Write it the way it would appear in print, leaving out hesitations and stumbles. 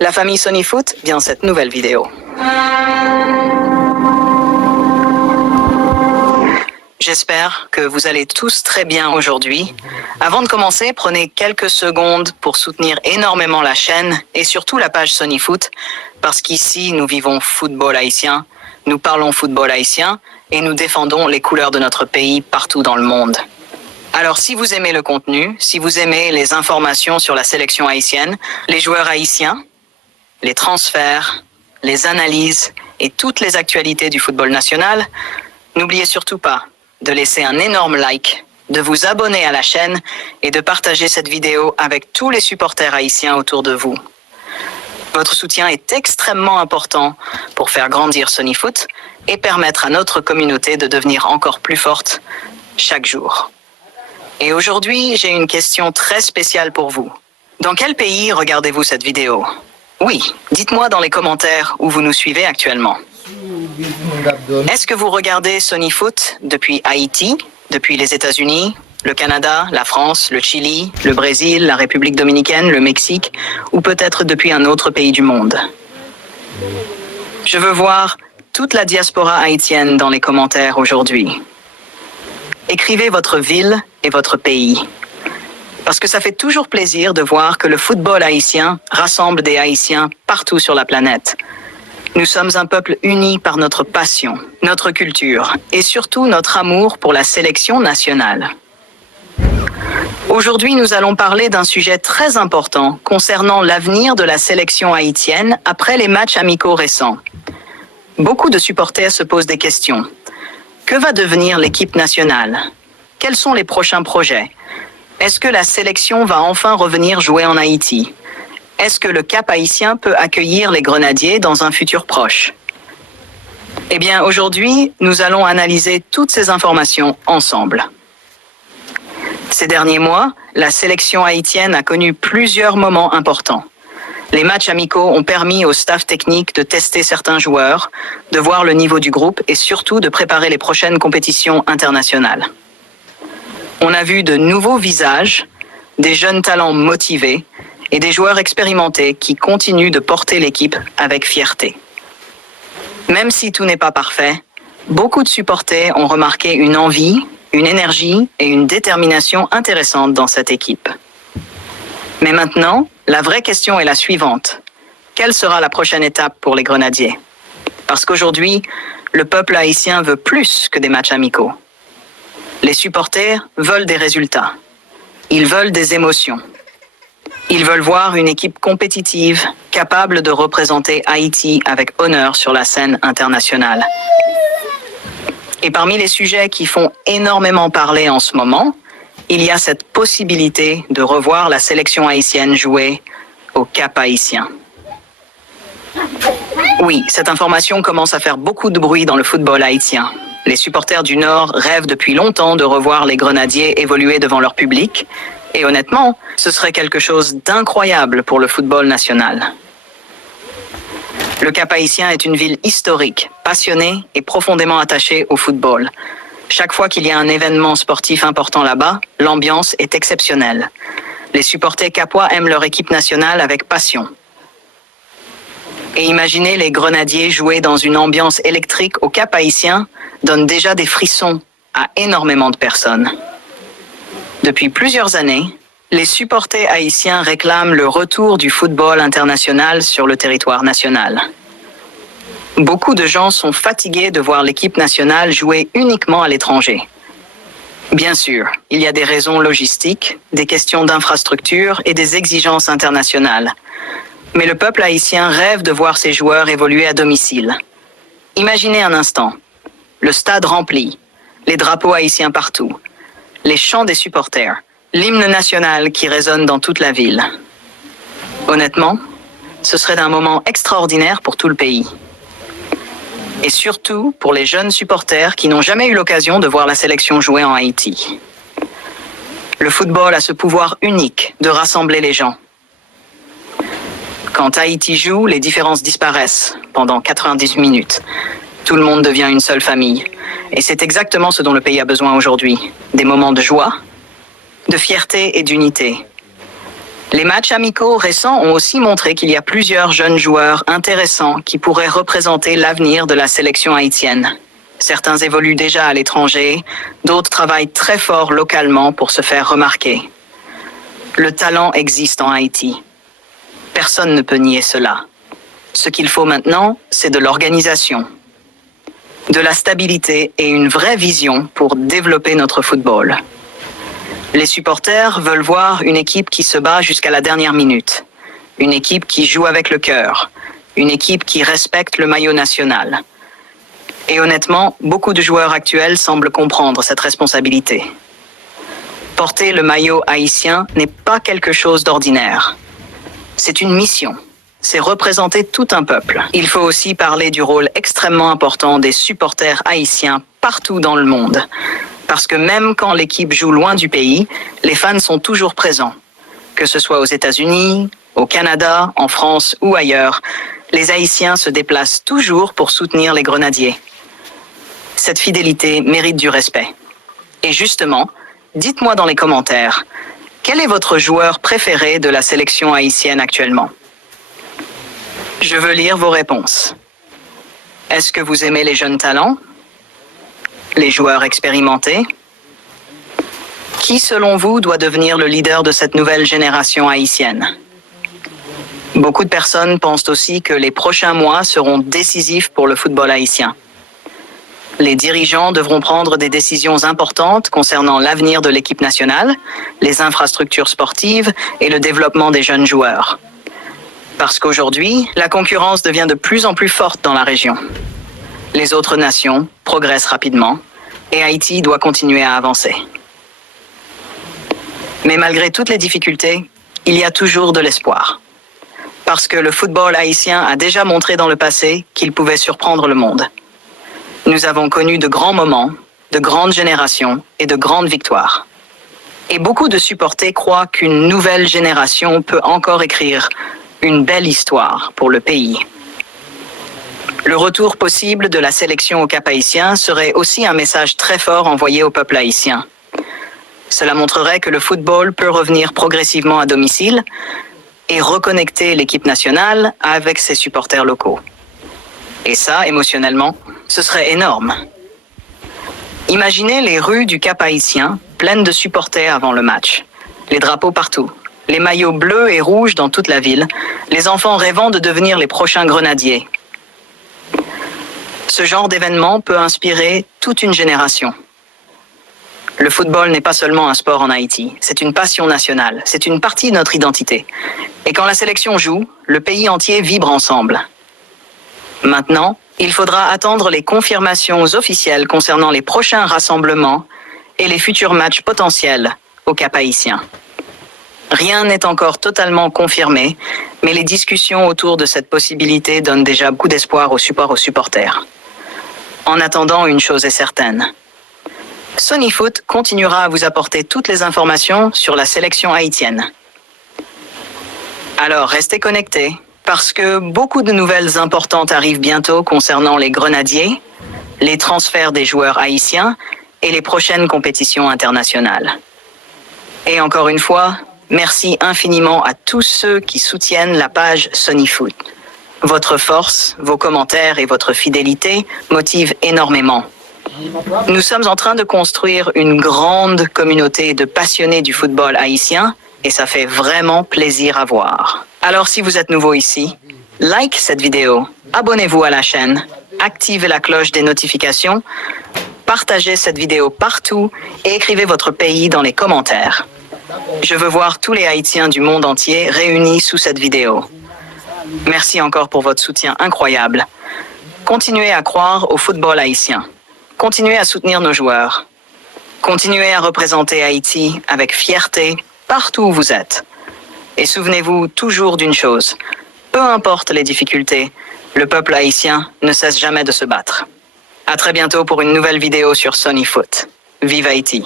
La famille Sony Foot vient cette nouvelle vidéo. J'espère que vous allez tous très bien aujourd'hui. Avant de commencer, prenez quelques secondes pour soutenir énormément la chaîne et surtout la page Sony Foot, parce qu'ici, nous vivons football haïtien, nous parlons football haïtien et nous défendons les couleurs de notre pays partout dans le monde. Alors, si vous aimez le contenu, si vous aimez les informations sur la sélection haïtienne, les joueurs haïtiens, les transferts, les analyses et toutes les actualités du football national, n'oubliez surtout pas de laisser un énorme like, de vous abonner à la chaîne et de partager cette vidéo avec tous les supporters haïtiens autour de vous. Votre soutien est extrêmement important pour faire grandir Sony Foot et permettre à notre communauté de devenir encore plus forte chaque jour. Et aujourd'hui, j'ai une question très spéciale pour vous. Dans quel pays regardez-vous cette vidéo? Oui, dites-moi dans les commentaires où vous nous suivez actuellement. Est-ce que vous regardez Sony Foot depuis Haïti, depuis les États-Unis, le Canada, la France, le Chili, le Brésil, la République dominicaine, le Mexique, ou peut-être depuis un autre pays du monde? Je veux voir toute la diaspora haïtienne dans les commentaires aujourd'hui. Écrivez votre ville et votre pays. Parce que ça fait toujours plaisir de voir que le football haïtien rassemble des Haïtiens partout sur la planète. Nous sommes un peuple uni par notre passion, notre culture et surtout notre amour pour la sélection nationale. Aujourd'hui, nous allons parler d'un sujet très important concernant l'avenir de la sélection haïtienne après les matchs amicaux récents. Beaucoup de supporters se posent des questions. Que va devenir l'équipe nationale? Quels sont les prochains projets? Est-ce que la sélection va enfin revenir jouer en Haïti? Est-ce que le Cap haïtien peut accueillir les Grenadiers dans un futur proche? Eh bien, aujourd'hui, nous allons analyser toutes ces informations ensemble. Ces derniers mois, la sélection haïtienne a connu plusieurs moments importants. Les matchs amicaux ont permis au staff technique de tester certains joueurs, de voir le niveau du groupe et surtout de préparer les prochaines compétitions internationales. On a vu de nouveaux visages, des jeunes talents motivés et des joueurs expérimentés qui continuent de porter l'équipe avec fierté. Même si tout n'est pas parfait, beaucoup de supporters ont remarqué une envie, une énergie et une détermination intéressantes dans cette équipe. Mais maintenant, la vraie question est la suivante. Quelle sera la prochaine étape pour les Grenadiers? Parce qu'aujourd'hui, le peuple haïtien veut plus que des matchs amicaux. Les supporters veulent des résultats. Ils veulent des émotions. Ils veulent voir une équipe compétitive, capable de représenter Haïti avec honneur sur la scène internationale. Et parmi les sujets qui font énormément parler en ce moment, il y a cette possibilité de revoir la sélection haïtienne jouer au Cap haïtien. Oui, cette information commence à faire beaucoup de bruit dans le football haïtien. Les supporters du Nord rêvent depuis longtemps de revoir les Grenadiers évoluer devant leur public. Et honnêtement, ce serait quelque chose d'incroyable pour le football national. Le Cap haïtien est une ville historique, passionnée et profondément attachée au football. Chaque fois qu'il y a un événement sportif important là-bas, l'ambiance est exceptionnelle. Les supporters capois aiment leur équipe nationale avec passion. Et imaginer les Grenadiers jouer dans une ambiance électrique au Cap haïtien donne déjà des frissons à énormément de personnes. Depuis plusieurs années, les supporters haïtiens réclament le retour du football international sur le territoire national. Beaucoup de gens sont fatigués de voir l'équipe nationale jouer uniquement à l'étranger. Bien sûr, il y a des raisons logistiques, des questions d'infrastructure et des exigences internationales. Mais le peuple haïtien rêve de voir ses joueurs évoluer à domicile. Imaginez un instant, le stade rempli, les drapeaux haïtiens partout, les chants des supporters, l'hymne national qui résonne dans toute la ville. Honnêtement, ce serait un moment extraordinaire pour tout le pays. Et surtout pour les jeunes supporters qui n'ont jamais eu l'occasion de voir la sélection jouer en Haïti. Le football a ce pouvoir unique de rassembler les gens. Quand Haïti joue, les différences disparaissent pendant 90 minutes. Tout le monde devient une seule famille. Et c'est exactement ce dont le pays a besoin aujourd'hui. Des moments de joie, de fierté et d'unité. Les matchs amicaux récents ont aussi montré qu'il y a plusieurs jeunes joueurs intéressants qui pourraient représenter l'avenir de la sélection haïtienne. Certains évoluent déjà à l'étranger, d'autres travaillent très fort localement pour se faire remarquer. Le talent existe en Haïti. Personne ne peut nier cela. Ce qu'il faut maintenant, c'est de l'organisation, de la stabilité et une vraie vision pour développer notre football. Les supporters veulent voir une équipe qui se bat jusqu'à la dernière minute, une équipe qui joue avec le cœur, une équipe qui respecte le maillot national. Et honnêtement, beaucoup de joueurs actuels semblent comprendre cette responsabilité. Porter le maillot haïtien n'est pas quelque chose d'ordinaire. C'est une mission. C'est représenter tout un peuple. Il faut aussi parler du rôle extrêmement important des supporters haïtiens partout dans le monde. Parce que même quand l'équipe joue loin du pays, les fans sont toujours présents. Que ce soit aux États-Unis, au Canada, en France ou ailleurs, les Haïtiens se déplacent toujours pour soutenir les grenadiers. Cette fidélité mérite du respect. Et justement, dites-moi dans les commentaires, quel est votre joueur préféré de la sélection haïtienne actuellement? Je veux lire vos réponses. Est-ce que vous aimez les jeunes talents? Les joueurs expérimentés? Qui, selon vous, doit devenir le leader de cette nouvelle génération haïtienne? Beaucoup de personnes pensent aussi que les prochains mois seront décisifs pour le football haïtien. Les dirigeants devront prendre des décisions importantes concernant l'avenir de l'équipe nationale, les infrastructures sportives et le développement des jeunes joueurs. Parce qu'aujourd'hui, la concurrence devient de plus en plus forte dans la région. Les autres nations progressent rapidement et Haïti doit continuer à avancer. Mais malgré toutes les difficultés, il y a toujours de l'espoir. Parce que le football haïtien a déjà montré dans le passé qu'il pouvait surprendre le monde. Nous avons connu de grands moments, de grandes générations et de grandes victoires. Et beaucoup de supporters croient qu'une nouvelle génération peut encore écrire une belle histoire pour le pays. Le retour possible de la sélection au Cap haïtien serait aussi un message très fort envoyé au peuple haïtien. Cela montrerait que le football peut revenir progressivement à domicile et reconnecter l'équipe nationale avec ses supporters locaux. Et ça, émotionnellement, ce serait énorme. Imaginez les rues du Cap haïtien pleines de supporters avant le match. Les drapeaux partout, les maillots bleus et rouges dans toute la ville, les enfants rêvant de devenir les prochains grenadiers. Ce genre d'événement peut inspirer toute une génération. Le football n'est pas seulement un sport en Haïti, c'est une passion nationale, c'est une partie de notre identité. Et quand la sélection joue, le pays entier vibre ensemble. Maintenant, il faudra attendre les confirmations officielles concernant les prochains rassemblements et les futurs matchs potentiels au Cap haïtien. Rien n'est encore totalement confirmé, mais les discussions autour de cette possibilité donnent déjà beaucoup d'espoir aux supporters. En attendant, une chose est certaine. Sony Foot continuera à vous apporter toutes les informations sur la sélection haïtienne. Alors restez connectés, parce que beaucoup de nouvelles importantes arrivent bientôt concernant les grenadiers, les transferts des joueurs haïtiens et les prochaines compétitions internationales. Et encore une fois, merci infiniment à tous ceux qui soutiennent la page Sony Foot. Votre force, vos commentaires et votre fidélité motivent énormément. Nous sommes en train de construire une grande communauté de passionnés du football haïtien et ça fait vraiment plaisir à voir. Alors si vous êtes nouveau ici, like cette vidéo, abonnez-vous à la chaîne, activez la cloche des notifications, partagez cette vidéo partout et écrivez votre pays dans les commentaires. Je veux voir tous les Haïtiens du monde entier réunis sous cette vidéo. Merci encore pour votre soutien incroyable. Continuez à croire au football haïtien. Continuez à soutenir nos joueurs. Continuez à représenter Haïti avec fierté partout où vous êtes. Et souvenez-vous toujours d'une chose. Peu importe les difficultés, le peuple haïtien ne cesse jamais de se battre. À très bientôt pour une nouvelle vidéo sur Sony Foot. Vive Haïti!